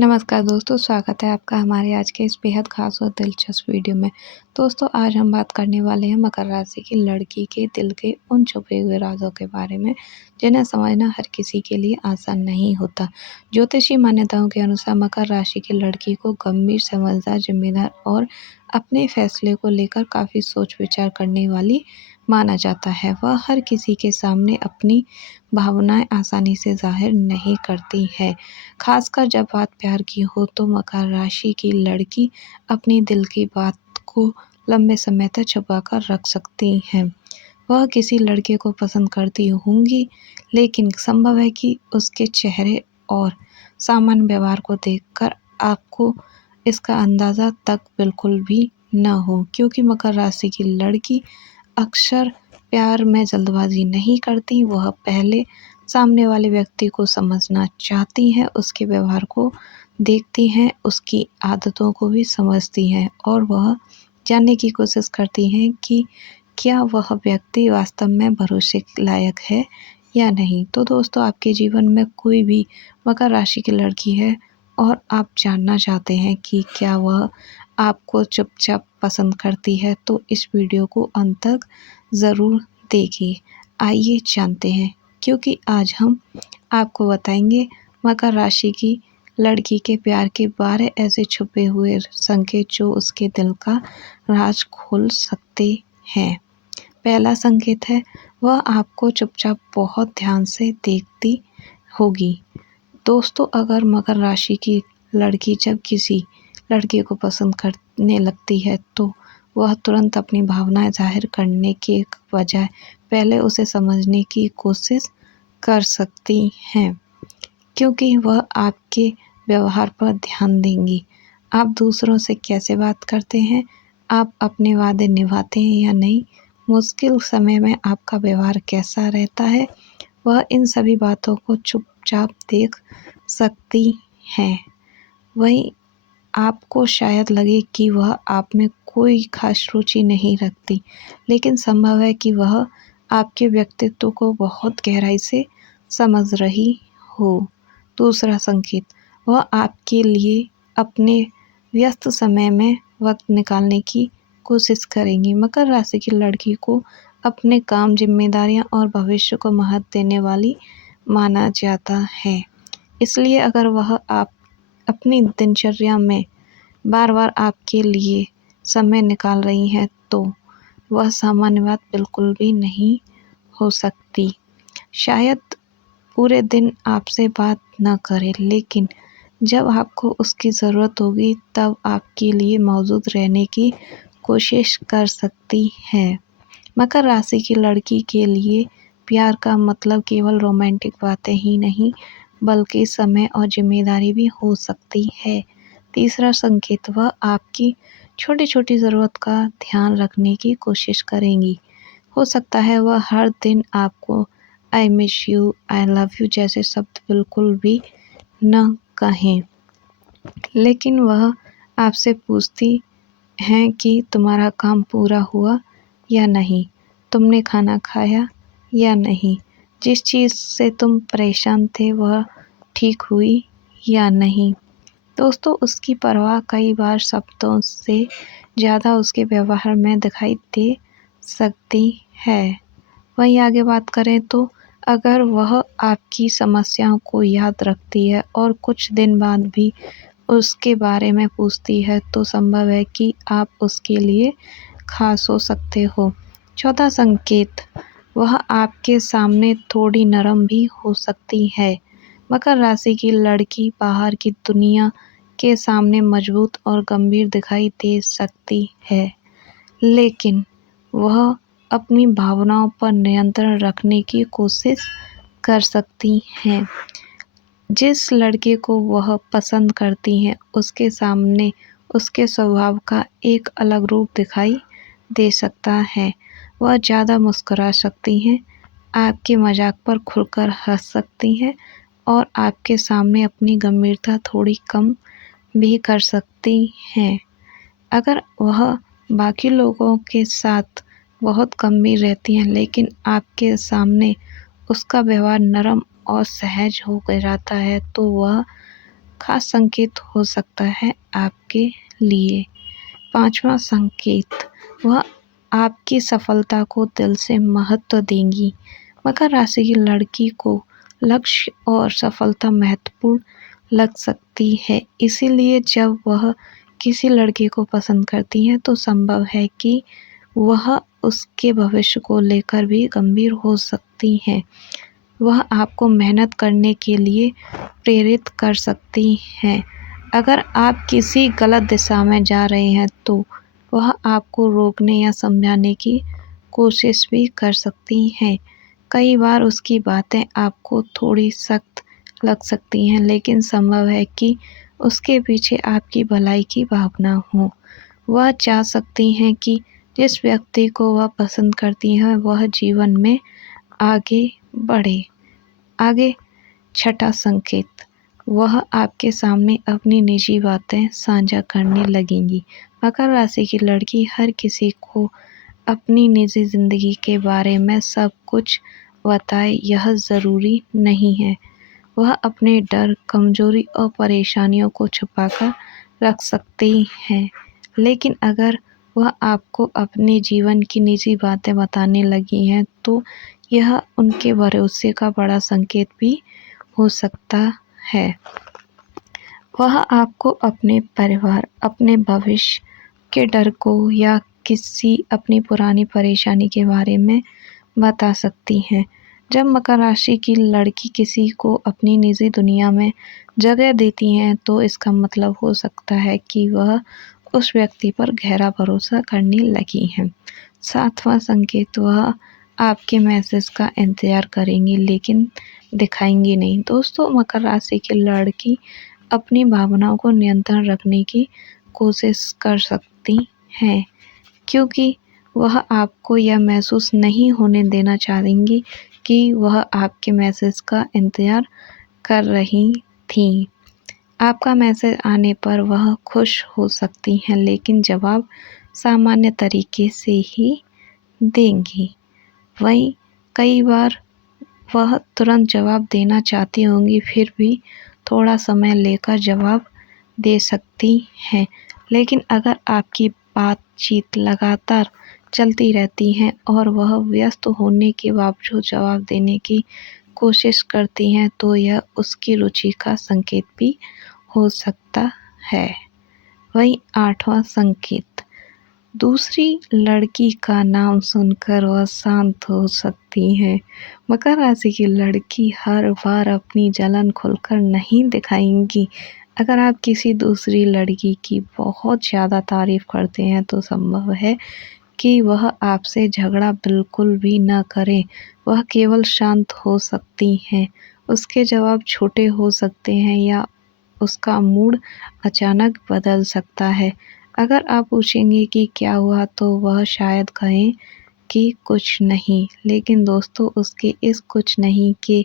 नमस्कार दोस्तों, स्वागत है आपका हमारे आज के इस बेहद ख़ास और दिलचस्प वीडियो में। दोस्तों, आज हम बात करने वाले हैं मकर राशि की लड़की के दिल के उन छुपे हुए राज़ों के बारे में, जिन्हें समझना हर किसी के लिए आसान नहीं होता। ज्योतिषी मान्यताओं के अनुसार मकर राशि की लड़की को गंभीर, समझदार, ज़िम्मेदार और अपने फैसले को लेकर काफ़ी सोच-विचार करने वाली माना जाता है। वह हर किसी के सामने अपनी भावनाएँ आसानी से ज़ाहिर नहीं करती है। खासकर जब बात प्यार की हो तो मकर राशि की लड़की अपनी दिल की बात को लंबे समय तक छुपा कर रख सकती हैं। वह किसी लड़के को पसंद करती होंगी, लेकिन संभव है कि उसके चेहरे और सामान्य व्यवहार को देखकर आपको इसका अंदाज़ा तक बिल्कुल भी न हो, क्योंकि मकर राशि की लड़की अक्सर प्यार में जल्दबाजी नहीं करती। वह पहले सामने वाले व्यक्ति को समझना चाहती हैं, उसके व्यवहार को देखती हैं, उसकी आदतों को भी समझती हैं और वह जानने की कोशिश करती हैं कि क्या वह व्यक्ति वास्तव में भरोसे लायक है या नहीं। तो दोस्तों, आपके जीवन में कोई भी मकर राशि की लड़की है और आप जानना चाहते हैं कि क्या वह आपको चुपचाप पसंद करती है, तो इस वीडियो को अंत तक ज़रूर देखिए। आइए जानते हैं, क्योंकि आज हम आपको बताएंगे मकर राशि की लड़की के प्यार के 12 ऐसे छुपे हुए संकेत जो उसके दिल का राज खोल सकते हैं। पहला संकेत है, वह आपको चुपचाप बहुत ध्यान से देखती होगी। दोस्तों, अगर मकर राशि की लड़की जब किसी लड़के को पसंद करने लगती है तो वह तुरंत अपनी भावनाएं जाहिर करने के बजाय पहले उसे समझने की कोशिश कर सकती हैं, क्योंकि वह आपके व्यवहार पर ध्यान देंगी। आप दूसरों से कैसे बात करते हैं, आप अपने वादे निभाते हैं या नहीं, मुश्किल समय में आपका व्यवहार कैसा रहता है, वह इन सभी बातों को चुपचाप देख सकती हैं। वहीं आपको शायद लगे कि वह आप में कोई खास रुचि नहीं रखती, लेकिन संभव है कि वह आपके व्यक्तित्व को बहुत गहराई से समझ रही हो। दूसरा संकेत, वह आपके लिए अपने व्यस्त समय में वक्त निकालने की कोशिश करेंगी। मकर राशि की लड़की को अपने काम, जिम्मेदारियां और भविष्य को महत्व देने वाली माना जाता है। इसलिए अगर वह आप अपनी दिनचर्या में बार-बार आपके लिए समय निकाल रही हैं, तो वह सामान्य बात बिल्कुल भी नहीं हो सकती। शायद पूरे दिन आपसे बात न करे, लेकिन जब आपको उसकी ज़रूरत होगी तब आपके लिए मौजूद रहने की कोशिश कर सकती है। मकर राशि की लड़की के लिए प्यार का मतलब केवल रोमांटिक बातें ही नहीं, बल्कि समय और जिम्मेदारी भी हो सकती है। तीसरा संकेत, वह आपकी छोटी-छोटी ज़रूरत का ध्यान रखने की कोशिश करेंगी। हो सकता है वह हर दिन आपको I miss you, I love you जैसे शब्द बिल्कुल भी न कहें, लेकिन वह आपसे पूछती हैं कि तुम्हारा काम पूरा हुआ या नहीं, तुमने खाना खाया या नहीं, जिस चीज़ से तुम परेशान थे वह ठीक हुई या नहीं। दोस्तों, उसकी परवाह कई बार शब्दों से ज़्यादा उसके व्यवहार में दिखाई दे सकती है। वहीं आगे बात करें तो अगर वह आपकी समस्याओं को याद रखती है और कुछ दिन बाद भी उसके बारे में पूछती है, तो संभव है कि आप उसके लिए खास हो सकते हो। चौथा संकेत, वह आपके सामने थोड़ी नरम भी हो सकती है। मकर राशि की लड़की बाहर की दुनिया के सामने मजबूत और गंभीर दिखाई दे सकती है, लेकिन वह अपनी भावनाओं पर नियंत्रण रखने की कोशिश कर सकती हैं। जिस लड़के को वह पसंद करती हैं, उसके सामने उसके स्वभाव का एक अलग रूप दिखाई दे सकता है। वह ज़्यादा मुस्कुरा सकती हैं, आपके मजाक पर खुलकर हंस सकती हैं और आपके सामने अपनी गंभीरता थोड़ी कम भी कर सकती हैं। अगर वह बाकी लोगों के साथ बहुत गंभीर रहती हैं, लेकिन आपके सामने उसका व्यवहार नरम और सहज हो जाता है, तो वह खास संकेत हो सकता है आपके लिए। पांचवा संकेत, वह आपकी सफलता को दिल से महत्व देंगी। मकर राशि की लड़की को लक्ष्य और सफलता महत्वपूर्ण लग सकती है, इसीलिए जब वह किसी लड़के को पसंद करती हैं तो संभव है कि वह उसके भविष्य को लेकर भी गंभीर हो सकती हैं। वह आपको मेहनत करने के लिए प्रेरित कर सकती हैं। अगर आप किसी गलत दिशा में जा रहे हैं तो वह आपको रोकने या समझाने की कोशिश भी कर सकती हैं। कई बार उसकी बातें आपको थोड़ी सख्त लग सकती हैं, लेकिन संभव है कि उसके पीछे आपकी भलाई की भावना हो। वह चाह सकती हैं कि जिस व्यक्ति को वह पसंद करती हैं वह जीवन में आगे बढ़े। आगे छठा संकेत, वह आपके सामने अपनी निजी बातें साझा करने लगेंगी। मकर राशि की लड़की हर किसी को अपनी निजी जिंदगी के बारे में सब कुछ बताए, यह ज़रूरी नहीं है। वह अपने डर, कमजोरी और परेशानियों को छुपाकर रख सकती हैं, लेकिन अगर वह आपको अपने जीवन की निजी बातें बताने लगी हैं तो यह उनके भरोसे का बड़ा संकेत भी हो सकता है। वह आपको अपने परिवार, अपने भविष्य के डर को या किसी अपनी पुरानी परेशानी के बारे में बता सकती हैं। जब मकर राशि की लड़की किसी को अपनी निजी दुनिया में जगह देती हैं तो इसका मतलब हो सकता है कि वह उस व्यक्ति पर गहरा भरोसा करने लगी हैं। सातवां संकेत, वह आपके मैसेज का इंतजार करेंगी लेकिन दिखाएंगी नहीं। दोस्तों, मकर राशि की लड़की अपनी भावनाओं को नियंत्रण रखने की कोशिश कर सकती हैं, क्योंकि वह आपको यह महसूस नहीं होने देना चाहेंगी कि वह आपके मैसेज का इंतजार कर रही थी। आपका मैसेज आने पर वह खुश हो सकती हैं, लेकिन जवाब सामान्य तरीके से ही देंगी। वहीं कई बार वह तुरंत जवाब देना चाहती होंगी, फिर भी थोड़ा समय लेकर जवाब दे सकती हैं। लेकिन अगर आपकी बातचीत लगातार चलती रहती है और वह व्यस्त होने के बावजूद जवाब देने की कोशिश करती हैं तो यह उसकी रुचि का संकेत भी हो सकता है। वहीं आठवां संकेत, दूसरी लड़की का नाम सुनकर वह शांत हो सकती है। मकर राशि की लड़की हर बार अपनी जलन खुलकर नहीं दिखाएंगी। अगर आप किसी दूसरी लड़की की बहुत ज़्यादा तारीफ करते हैं तो संभव है कि वह आपसे झगड़ा बिल्कुल भी न करें। वह केवल शांत हो सकती हैं। उसके जवाब छोटे हो सकते हैं या उसका मूड अचानक बदल सकता है। अगर आप पूछेंगे कि क्या हुआ तो वह शायद कहें कि कुछ नहीं, लेकिन दोस्तों उसके इस कुछ नहीं के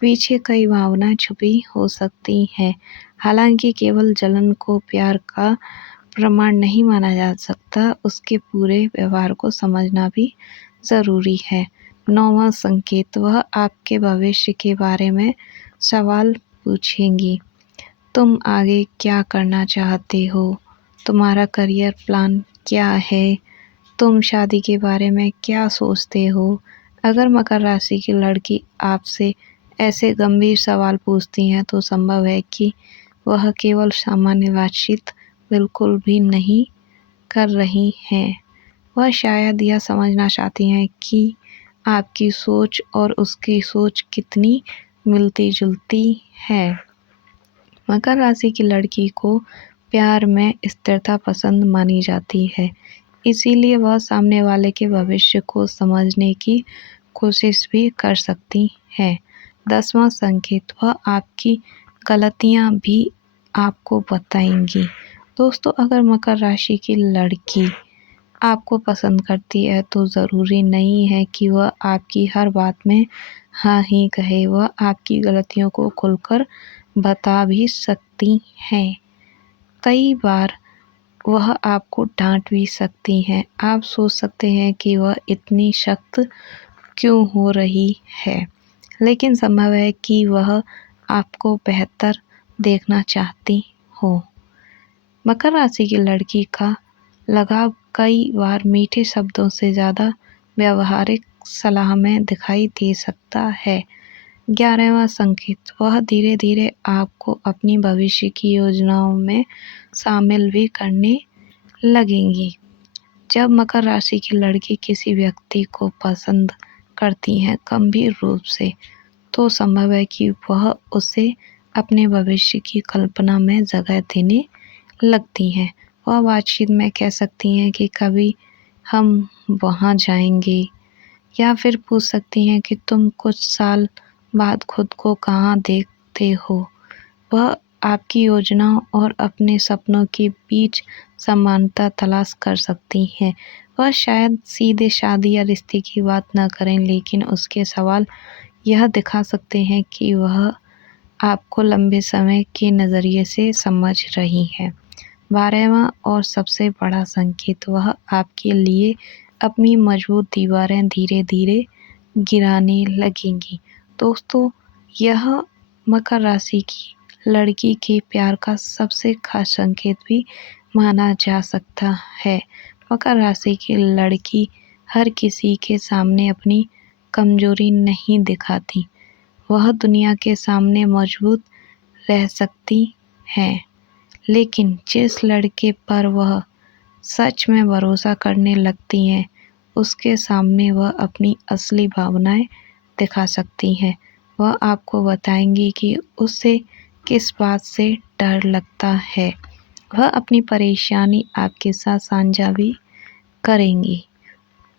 पीछे कई भावनाएं छुपी हो सकती हैं। हालांकि केवल जलन को प्यार का प्रमाण नहीं माना जा सकता, उसके पूरे व्यवहार को समझना भी ज़रूरी है। नौवां संकेत, वह आपके भविष्य के बारे में सवाल पूछेंगी। तुम आगे क्या करना चाहते हो? तुम्हारा करियर प्लान क्या है? तुम शादी के बारे में क्या सोचते हो? अगर मकर राशि की लड़की आपसे ऐसे गंभीर सवाल पूछती हैं तो संभव है कि वह केवल सामान्य बातचीत बिल्कुल भी नहीं कर रही हैं। वह शायद यह समझना चाहती हैं कि आपकी सोच और उसकी सोच कितनी मिलती जुलती है। मकर राशि की लड़की को प्यार में स्थिरता पसंद मानी जाती है, इसीलिए वह सामने वाले के भविष्य को समझने की कोशिश भी कर सकती है। 10वां संकेत, वह आपकी गलतियां भी आपको बताएंगी। दोस्तों, अगर मकर राशि की लड़की आपको पसंद करती है तो ज़रूरी नहीं है कि वह आपकी हर बात में हाँ ही कहे। वह आपकी गलतियों को खुलकर बता भी सकती हैं। कई बार वह आपको डांट भी सकती हैं। आप सोच सकते हैं कि वह इतनी सख्त क्यों हो रही है, लेकिन संभव है कि वह आपको बेहतर देखना चाहती हो। मकर राशि की लड़की का लगाव कई बार मीठे शब्दों से ज़्यादा व्यावहारिक सलाह में दिखाई दे सकता है। 11वां संकेत, वह धीरे धीरे आपको अपनी भविष्य की योजनाओं में शामिल भी करने लगेंगी। जब मकर राशि की लड़की किसी व्यक्ति को पसंद करती है गंभीर रूप से, तो संभव है कि वह उसे अपने भविष्य की कल्पना में जगह देने लगती हैं। वह बातचीत में कह सकती हैं कि कभी हम वहाँ जाएंगे, या फिर पूछ सकती हैं कि तुम कुछ साल बाद खुद को कहाँ देखते हो। वह आपकी योजनाओं और अपने सपनों के बीच समानता तलाश कर सकती हैं। वह शायद सीधे शादी या रिश्ते की बात न करें, लेकिन उसके सवाल यह दिखा सकते हैं कि वह आपको लंबे समय के नज़रिए से समझ रही है। 12वां और सबसे बड़ा संकेत, वह आपके लिए अपनी मजबूत दीवारें धीरे धीरे गिराने लगेंगी। दोस्तों, यह मकर राशि की लड़की के प्यार का सबसे खास संकेत भी माना जा सकता है। मकर राशि की लड़की हर किसी के सामने अपनी कमजोरी नहीं दिखाती। वह दुनिया के सामने मजबूत रह सकती हैं, लेकिन जिस लड़के पर वह सच में भरोसा करने लगती हैं, उसके सामने वह अपनी असली भावनाएं दिखा सकती हैं। वह आपको बताएंगी कि उसे किस बात से डर लगता है। वह अपनी परेशानी आपके साथ साझा भी करेंगी।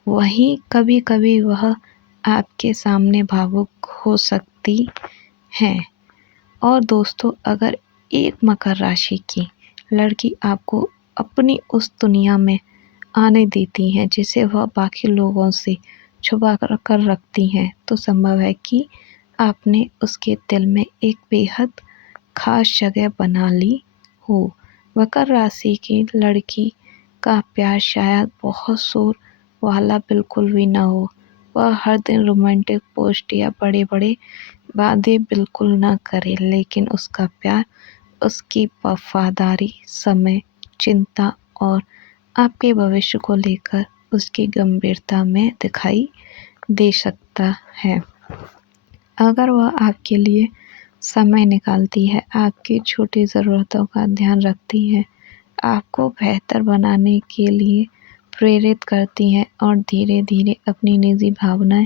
वहीं कभी कभी वह आपके सामने भावुक हो सकती हैं। और दोस्तों, अगर एक मकर राशि की लड़की आपको अपनी उस दुनिया में आने देती हैं जिसे वह बाकी लोगों से छुपा कर रखती हैं, तो संभव है कि आपने उसके दिल में एक बेहद खास जगह बना ली हो। मकर राशि की लड़की का प्यार शायद बहुत शोर वाला बिल्कुल भी ना हो। वह हर दिन रोमांटिक पोस्ट या बड़े बड़े वादे बिल्कुल ना करे, लेकिन उसका प्यार, उसकी वफादारी, समय, चिंता और आपके भविष्य को लेकर उसकी गंभीरता में दिखाई दे सकता है। अगर वह आपके लिए समय निकालती है, आपकी छोटी ज़रूरतों का ध्यान रखती है, आपको बेहतर बनाने के लिए प्रेरित करती हैं और धीरे धीरे अपनी निजी भावनाएं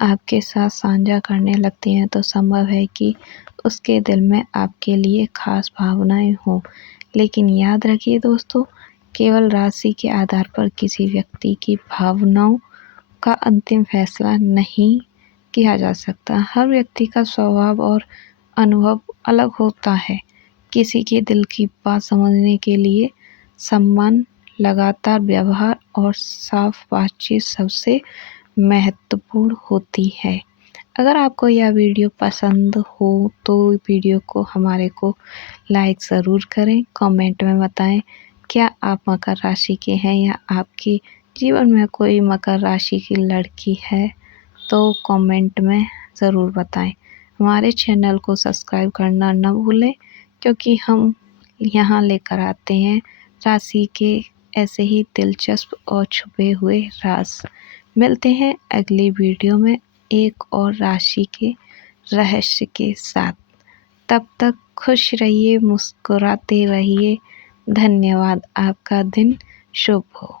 आपके साथ साझा करने लगती हैं, तो संभव है कि उसके दिल में आपके लिए खास भावनाएं हों। लेकिन याद रखिए दोस्तों, केवल राशि के आधार पर किसी व्यक्ति की भावनाओं का अंतिम फैसला नहीं किया जा सकता। हर व्यक्ति का स्वभाव और अनुभव अलग होता है। किसी के दिल की बात समझने के लिए सम्मान, लगातार व्यवहार और साफ बातचीत सबसे महत्वपूर्ण होती है। अगर आपको यह वीडियो पसंद हो तो वीडियो को हमारे को लाइक ज़रूर करें। कमेंट में बताएं क्या आप मकर राशि के हैं या आपके जीवन में कोई मकर राशि की लड़की है, तो कमेंट में ज़रूर बताएं। हमारे चैनल को सब्सक्राइब करना न भूलें, क्योंकि हम यहाँ लेकर आते हैं राशि के ऐसे ही दिलचस्प और छुपे हुए राज। मिलते हैं अगली वीडियो में एक और राशि के रहस्य के साथ। तब तक खुश रहिए, मुस्कुराते रहिए। धन्यवाद। आपका दिन शुभ हो।